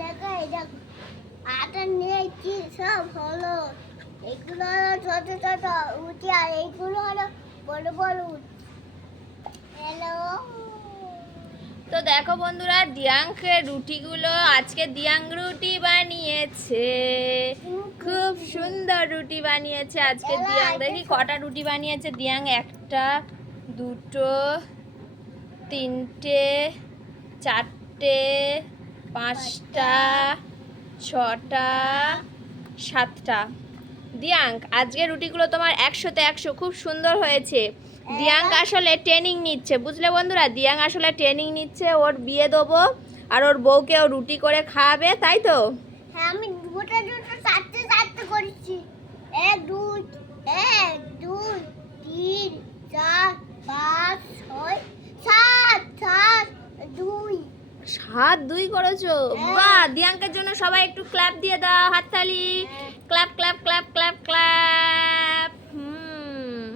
দেখো আটা নিয়েছি সব হলো এগুলো হলো ছোট ছোট আর এইগুলো হলো বড় বড় উঠি হ্যালো তো দেখো বন্ধুরা দিয়াঙ্কের রুটিগুলো আজকে দিয়াং রুটি বানিয়েছে। খুব সুন্দর রুটি বানিয়েছে আজকে দিয়াং। দেখি কটা রুটি বানিয়েছে। দিয়াং একটা, দুটো, তিনটে, চারটে পাঁচটা ছটা সাতটা। দিয়াঙ্ক আজকে রুটিগুলো তোমার একশোতে একশো। খুব সুন্দর হয়েছে। দিয়াঙ্ক আসলে ট্রেনিং নিচ্ছে বুঝলে বন্ধুরা? দিয়াং আসলে ট্রেনিং নিচ্ছে ওর বিয়ে দেবো আর ওর বউকে ও রুটি করে খাওয়াবে তাই তো? হ্যাঁ আমি দুটো দুটো চারটে চারটে করেছি এক দুই এক দুই তিন চার পাঁচ ছয় সাত সাত দুই সাত দুই করেছ। বা দিয়াঙ্কের জন্য সবাই একটু ক্ল্যাপ দিয়ে দাও হাততালি।